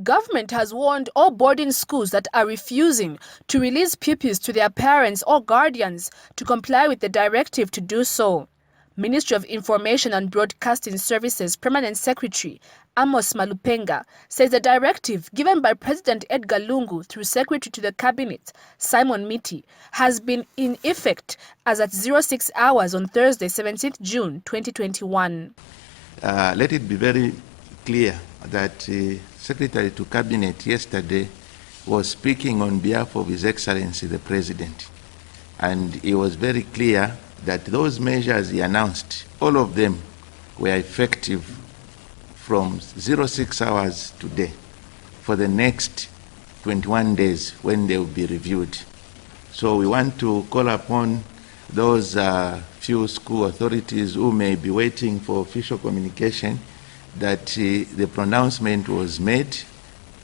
Government has warned all boarding schools that are refusing to release pupils to their parents or guardians to comply with the directive to do so. Ministry of Information and Broadcasting Services Permanent Secretary Amos Malupenga says the directive given by President Edgar Lungu through Secretary to the Cabinet Simon Miti has been in effect as at 06 hours on Thursday, 17th June 2021. Let it be very clear that Secretary to Cabinet yesterday was speaking on behalf of His Excellency the President, and he was very clear that those measures he announced, all of them were effective from 06 hours today for the next 21 days when they will be reviewed. So we want to call upon those few school authorities who may be waiting for official communication that the pronouncement was made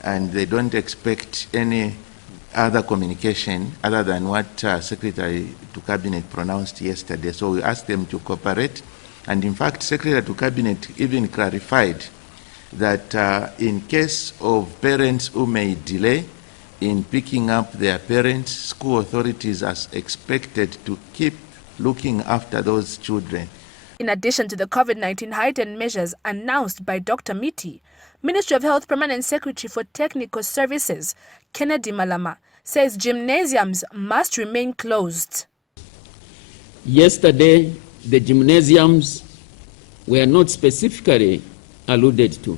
and they don't expect any other communication other than what Secretary to Cabinet pronounced yesterday. So we asked them to cooperate, and in fact Secretary to Cabinet even clarified that in case of parents who may delay in picking up their parents, school authorities are expected to keep looking after those children. In addition to the COVID-19 heightened measures announced by Dr. Miti, Ministry of Health Permanent Secretary for Technical Services, Kennedy Malama, says gymnasiums must remain closed. Yesterday, the gymnasiums were not specifically alluded to,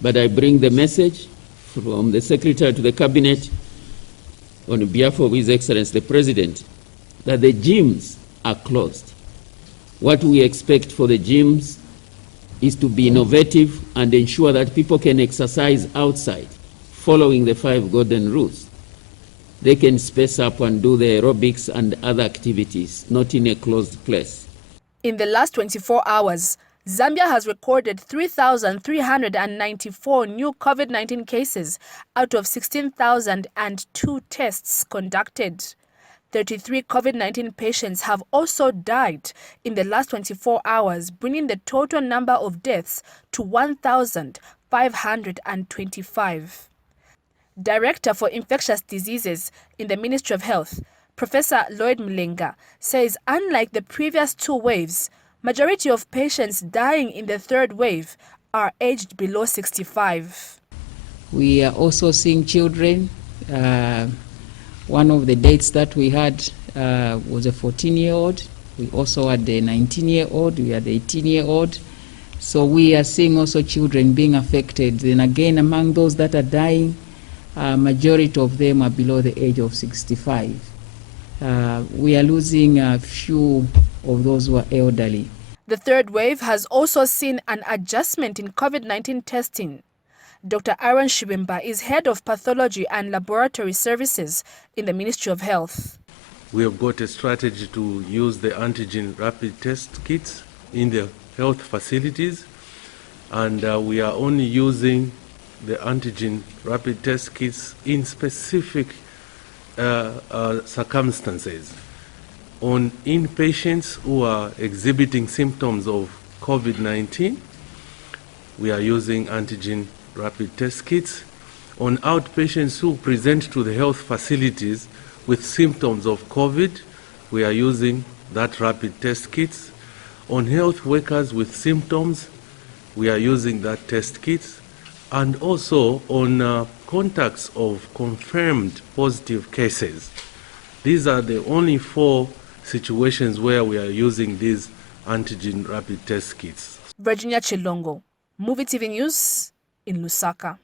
but I bring the message from the Secretary to the Cabinet on behalf of His Excellency the President that the gyms are closed. What we expect for the gyms is to be innovative and ensure that people can exercise outside, following the 5 golden rules. They can space up and do the aerobics and other activities, not in a closed place. In the last 24 hours, Zambia has recorded 3,394 new COVID-19 cases out of 16,002 tests conducted. 33 COVID-19 patients have also died in the last 24 hours, bringing the total number of deaths to 1,525. Director for Infectious Diseases in the Ministry of Health, Professor Lloyd Mlenga, says unlike the previous 2 waves, majority of patients dying in the 3rd wave are aged below 65. We are also seeing children. One of the dates that we had was a 14-year-old. We also had a 19-year-old. We had an 18-year-old. So we are seeing also children being affected. Then again, among those that are dying, majority of them are below the age of 65. We are losing a few of those who are elderly. The 3rd wave has also seen an adjustment in COVID-19 testing. Dr. Aaron Shibimba is head of pathology and laboratory services in the Ministry of Health. We have got a strategy to use the antigen rapid test kits in the health facilities, and we are only using the antigen rapid test kits in specific circumstances. On inpatients who are exhibiting symptoms of COVID-19, we are using antigen rapid test kits. On outpatients who present to the health facilities with symptoms of COVID, we are using that rapid test kits. On health workers with symptoms, we are using that test kits. And also on contacts of confirmed positive cases. These are the only 4 situations where we are using these antigen rapid test kits. Virginia Chilongo, Movie TV News in Lusaka.